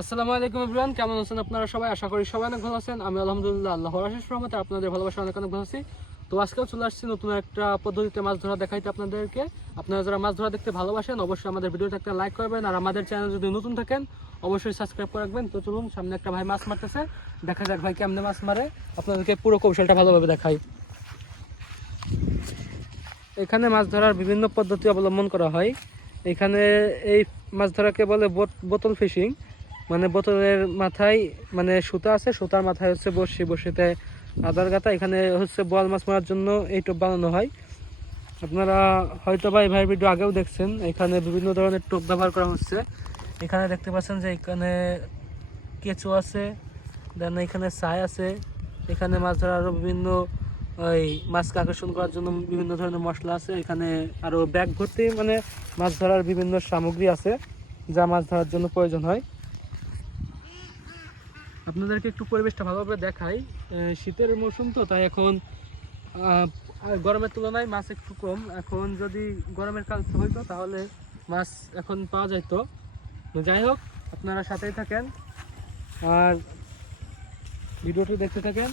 আসসালামু আলাইকুম এভরিওয়ান, কেমন আছেন আপনারা সবাই? আশা করি সবাই অনেক ভালো আছেন। আমি আলহামদুলিল্লাহ আল্লাহর আশিস রহমতে আপনাদের ভালোবাসা অনেক অনেক ভালো আছি। তো আজকেও চলে আসছি নতুন একটা পদ্ধতিতে মাছ ধরা দেখাইতে আপনাদেরকে। আপনারা যারা মাছ ধরা দেখতে ভালোবাসেন, অবশ্যই আমাদের ভিডিওটা একটা লাইক করবেন। আর আমাদের চ্যানেল যদি নতুন থাকেন, অবশ্যই সাবস্ক্রাইব করে রাখবেন। তো চলুন, সামনে একটা ভাই মাছ মারতেছে। দেখা যাক ভাই কেমনে মাছ মারে। আপনাদেরকে পুরো কৌশলটা ভালোভাবে দেখাই। এখানে মাছ ধরার বিভিন্ন পদ্ধতি অবলম্বন করা হয়। এখানে এই মাছ ধরাকে বলে বোতল ফিশিং। মানে বোতলের মাথায় মানে সুতা আছে, সুতার মাথায় হচ্ছে বসি বসিতে আদার গাতা এখানে হচ্ছে বল মাছ মারার জন্য এই টোপ বানানো হয়। আপনারা হয়তো বা এই ভিডিও আগেও দেখছেন, এখানে বিভিন্ন ধরনের টোপ ব্যবহার করা হচ্ছে। এখানে দেখতে পাচ্ছেন যে এখানে কেঁচো আছে, দেন এখানে ছাই আছে। এখানে মাছ ধরার আরও বিভিন্ন ওই মাছকে আকর্ষণ করার জন্য বিভিন্ন ধরনের মশলা আছে। এখানে আরও ব্যাগ ভর্তি মানে মাছ ধরার বিভিন্ন সামগ্রী আছে, যা মাছ ধরার জন্য প্রয়োজন হয়। আপনাদেরকে একটু পরিবেশটা ভালোভাবে দেখাই। শীতের মৌসুম তো, তাই এখন গরমের তুলনায় মাছ একটু কম। এখন যদি গরমের কাল হইতো তাহলে মাছ এখন পাওয়া যাইতো। যাই হোক, আপনারা সাথেই থাকেন। আর ভিডিওটি দেখতে থাকেন.